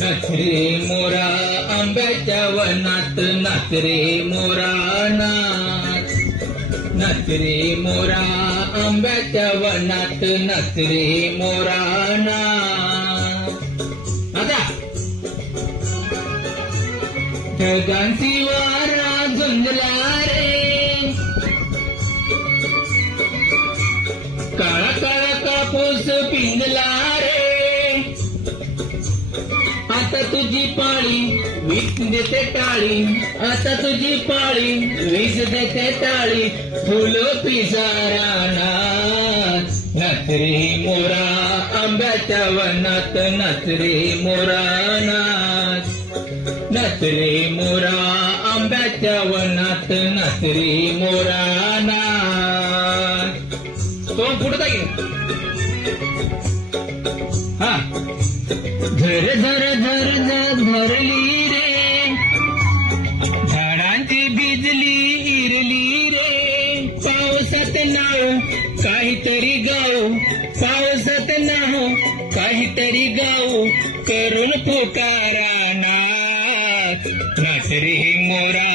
नाच रे मोरा आंब्याच्या वनात, नाच रे मोरा नाच. नाच रे मोरा आंब्याच्या वनात, नाच रे मोरा नाच. आता ढगांची वारा गुंजला रे, काळा काळा कापूस पिंजला रे. आता तुझी पाळी वीज देते टाळी, आता तुझी पाळी वीज देते टाळी. फुलं पिसारा नाच. नाच रे मोरा आंब्याच्या वनात, नाच रे मोरा नाच. नाच रे मोरा आंब्याच्या वनात, नाच रे मोरा नाच. तो पुढे जाईल. हा झर झर झर झर भरली रे, झाडांची भिजली इरली रे. पावसात नाव काहीतरी गाऊ, पावसात नाव काहीतरी गाऊ, करून पुकारा नाच. नाच रे मोरा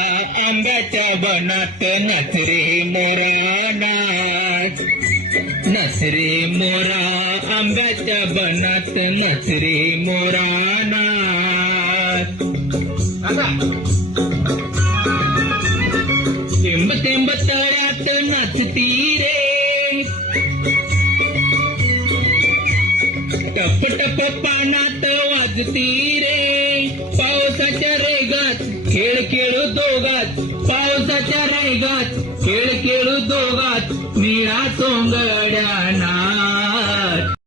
आंब्याच्या वनात, नाच रे मोरा नाच. नाच रे मोरा आंब्याच्या वनात, नाच रे मोरा नाच. थेंब थेंब तळ्यात नाचती रे, टप टप पानात वाजती रे. पावसाच्या रेगात खेळ खेळू दोघात, पावसाच्या रेगात खेळ खेळू दोघात. निळा सोंगड्या